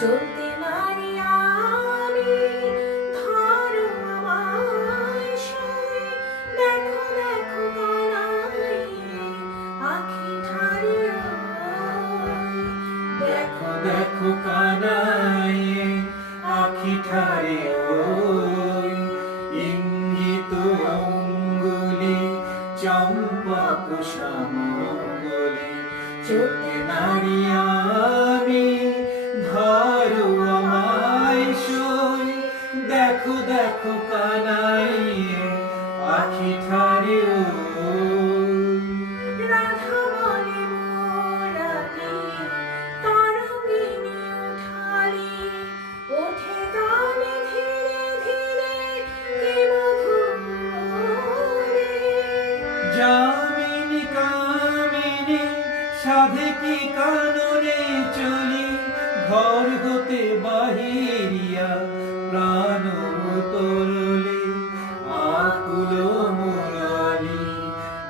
চলতে নারি আমি ধরো আমায় সই দেখো দেখো কানাই আখি ঠারে দেখো দেখো কানাই আখি ঠারে ওই ইঙ্গিত অঙ্গুলি চম্পক শ্যামলি চলতে নারি আমি ধরো আমায় সই দেখো দেখো কানাই আখি ঠারে রাধা বলে মোরালি তরঙ্গিনী উঠালি ওঠে গানে ধীরে ধীরে কি মধুরে যামিনী কামিনী সাধে কি কাননে চলি ঘর হতে বাহিরিয়া প্রাণ তরলে আকুল মুরালি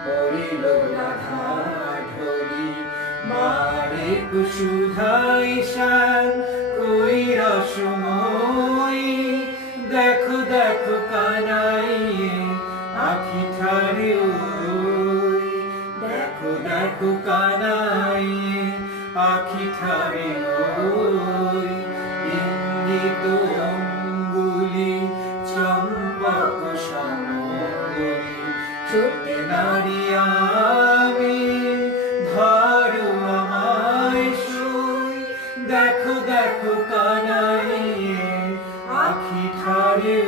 পড়িল রাধা ঢলি মারে কুসুধাই শ্যাম কই রসময় দেখো দেখো কানাই আখি ঠারে ওই দেখো দেখো কানাই আখি ঠারে ওই ইঙ্গিত অঙ্গুলি চম্পক শ্যামলি চলতে নারি আমি ধরো আমায় সই দেখো দেখো কানাই আখি ঠারে